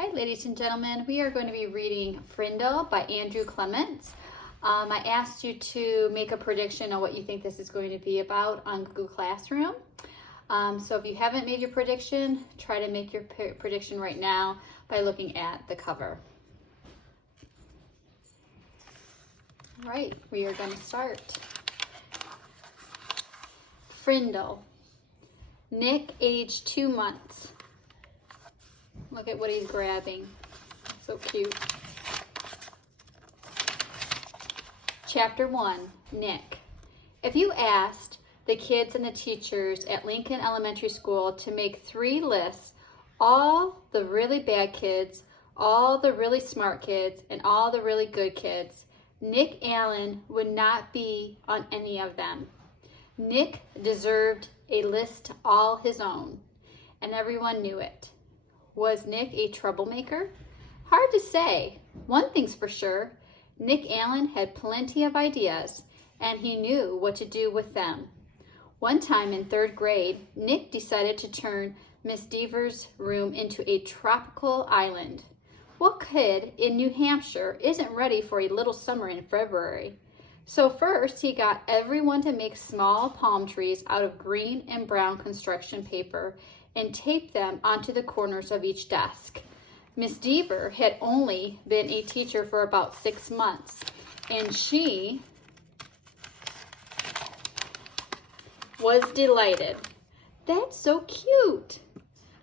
Okay, ladies and gentlemen, we are going to be reading Frindle by Andrew Clements. I asked you to make a prediction on what you think this is going to be about on Google Classroom. So if you haven't made your prediction, try to make your prediction right now by looking at the cover. All right, we are going to start. Frindle. Nick, age 2 months. Look at what he's grabbing. So cute. Chapter 1, Nick. If you asked the kids and the teachers at Lincoln Elementary School to make 3 lists, all the really bad kids, all the really smart kids, and all the really good kids, Nick Allen would not be on any of them. Nick deserved a list all his own, and everyone knew it. Was Nick a troublemaker? Hard to say. One thing's for sure, Nick Allen had plenty of ideas, and he knew what to do with them. One time in 3rd grade, Nick decided to turn Miss Deaver's room into a tropical island. What kid in New Hampshire isn't ready for a little summer in February? So first, he got everyone to make small palm trees out of green and brown construction paper and taped them onto the corners of each desk. Miss Deaver had only been a teacher for about 6 months, and she was delighted. That's so cute.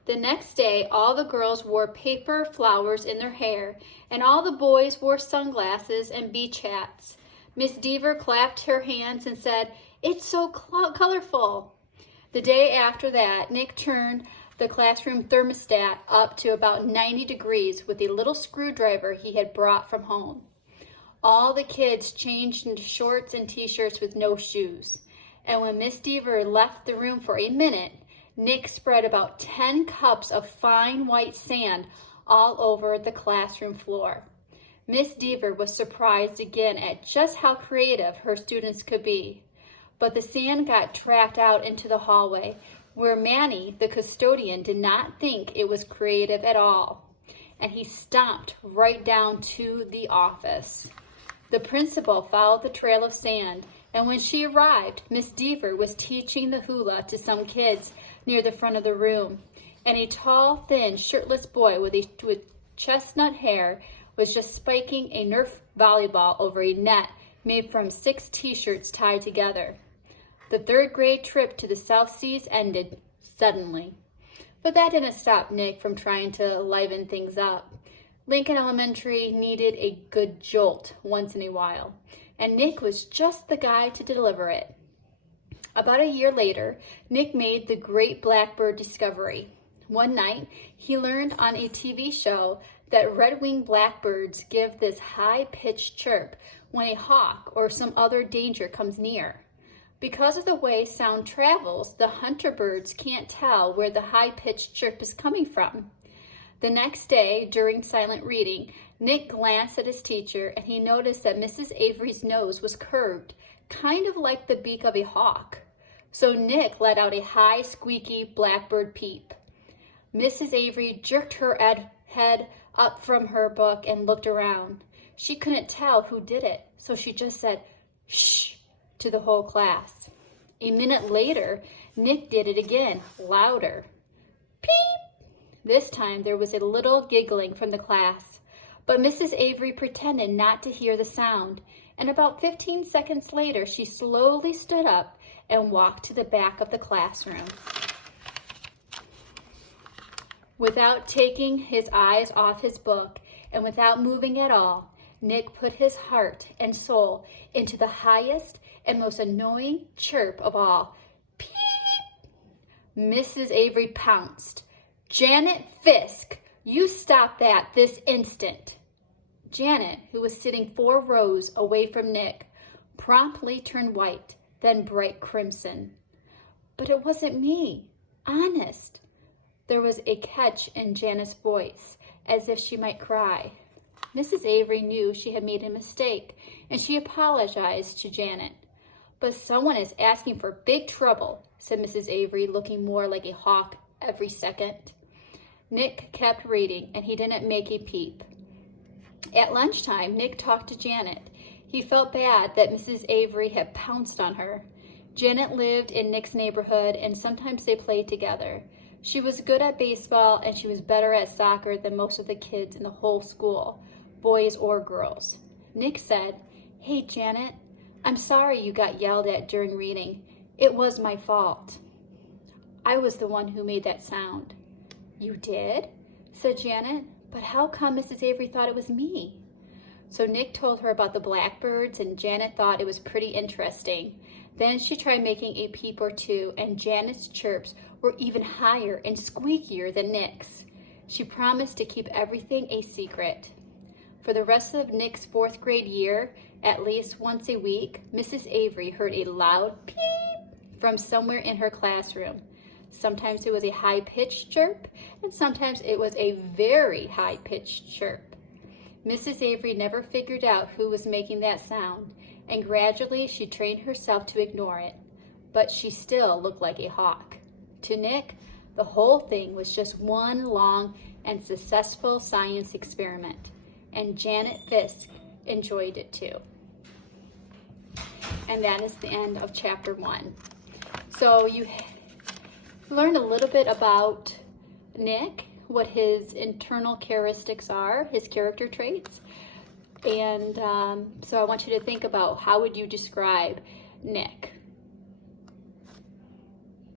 The next day, all the girls wore paper flowers in their hair, and all the boys wore sunglasses and beach hats. Miss Deaver clapped her hands and said, "It's so colorful." The day after that, Nick turned the classroom thermostat up to about 90 degrees with a little screwdriver he had brought from home. All the kids changed into shorts and t-shirts with no shoes. And when Miss Deaver left the room for a minute, Nick spread about 10 cups of fine white sand all over the classroom floor. Miss Deaver was surprised again at just how creative her students could be. But the sand got tracked out into the hallway, where Manny, the custodian, did not think it was creative at all, and he stomped right down to the office. The principal followed the trail of sand, and when she arrived, Miss Deaver was teaching the hula to some kids near the front of the room, and a tall, thin, shirtless boy with chestnut hair was just spiking a Nerf volleyball over a net made from 6 t-shirts tied together. The 3rd grade trip to the South Seas ended suddenly. But that didn't stop Nick from trying to liven things up. Lincoln Elementary needed a good jolt once in a while, and Nick was just the guy to deliver it. About a year later, Nick made the great blackbird discovery. One night, he learned on a TV show that red-winged blackbirds give this high-pitched chirp when a hawk or some other danger comes near. Because of the way sound travels, the hunter birds can't tell where the high-pitched chirp is coming from. The next day, during silent reading, Nick glanced at his teacher and he noticed that Mrs. Avery's nose was curved, kind of like the beak of a hawk. So Nick let out a high, squeaky blackbird peep. Mrs. Avery jerked her head up from her book and looked around. She couldn't tell who did it, so she just said, "Shh," to the whole class. A minute later, Nick did it again, louder. Peep! This time there was a little giggling from the class, but Mrs. Avery pretended not to hear the sound, and about 15 seconds later, she slowly stood up and walked to the back of the classroom. Without taking his eyes off his book and without moving at all, Nick put his heart and soul into the highest and most annoying chirp of all. Peep! Mrs. Avery pounced. "Janet Fisk, you stop that this instant." Janet, who was sitting 4 rows away from Nick, promptly turned white, then bright crimson. "But it wasn't me. Honest." There was a catch in Janet's voice, as if she might cry. Mrs. Avery knew she had made a mistake, and she apologized to Janet. "But someone is asking for big trouble," said Mrs. Avery, looking more like a hawk every second. Nick kept reading, and he didn't make a peep. At lunchtime, Nick talked to Janet. He felt bad that Mrs. Avery had pounced on her. Janet lived in Nick's neighborhood, and sometimes they played together. She was good at baseball, and she was better at soccer than most of the kids in the whole school, boys or girls. Nick said, "Hey, Janet, I'm sorry you got yelled at during reading. It was my fault." "I was the one who made that sound." "You did?" said Janet. "But how come Mrs. Avery thought it was me?" So Nick told her about the blackbirds, and Janet thought it was pretty interesting. Then she tried making a peep or two, and Janet's chirps were even higher and squeakier than Nick's. She promised to keep everything a secret. For the rest of Nick's 4th grade year, at least once a week, Mrs. Avery heard a loud peep from somewhere in her classroom. Sometimes it was a high-pitched chirp, and sometimes it was a very high-pitched chirp. Mrs. Avery never figured out who was making that sound, and gradually she trained herself to ignore it. But she still looked like a hawk. To Nick, the whole thing was just one long and successful science experiment, and Janet Fisk enjoyed it too. And that is the end of chapter 1. So you learned a little bit about Nick, what his internal characteristics are, his character traits. And so I want you to think about, how would you describe Nick?